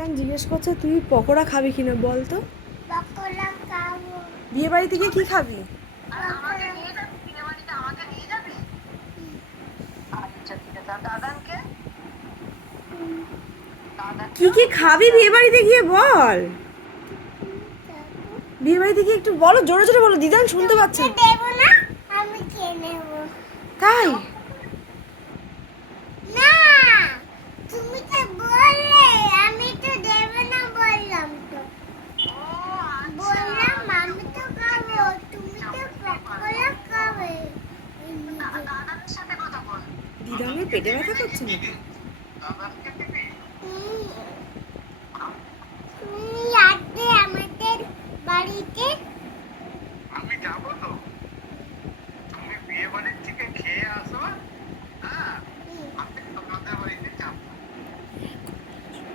দিদান জিজ্ঞেস করছে তুই পকোড়া খাবি কিনা বল তো। পকোড়া খাবো। বিয়ে বাড়ি থেকে কি খাবি? আমাকে নিয়ে যাবি বিয়ে বাড়িতে? আমাকে নিয়ে যাবি? আচ্ছা ঠিক আছে। আর দাদানকে? কি কি খাবি বিয়ে বাড়িতে গিয়ে বল। বিয়ে বাড়িতে গিয়ে একটু বলো, জোরে জোরে বলো, দিদান শুনতে পাচ্ছে না। দেবো না, আমি খেয়ে নেবো। তাই? না, তুমি তো বললে আমি তো দেবো না বললাম তো। বললাম আমি তো খাবো, তুমি তো পকোড়া খাবে। দাদার সাথে কথা বল। দিদানের পেটে ব্যথা করছে নাকি? দাদাকে দিবি? তুমি আসবে আমাদের বাড়িতে? আমি যাবো তো। তুমি বিয়ে বাড়ির থেকে খেয়ে আসো। হ্যাঁ, আমি তোমাদের বাড়িতে যাবো।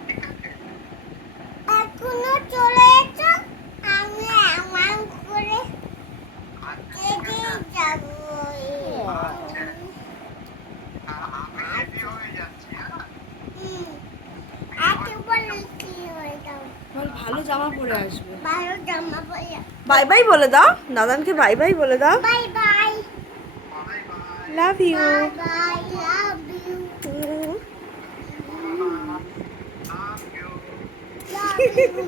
ঠিক আছে? এখনো চলে এসো, আমি আমার করে খেতে যাবো। আমি রেডি হয়ে যাচ্ছি। আজকে বলে কি হয়ে যাও? বল ভালো জামা পরে আসবে। ভালো জামা পরে। বাই বাই বলে দাও, দাদানকে বাই বাই বলে দাও। Bye bye. Love you. Bye bye, love you. Love you.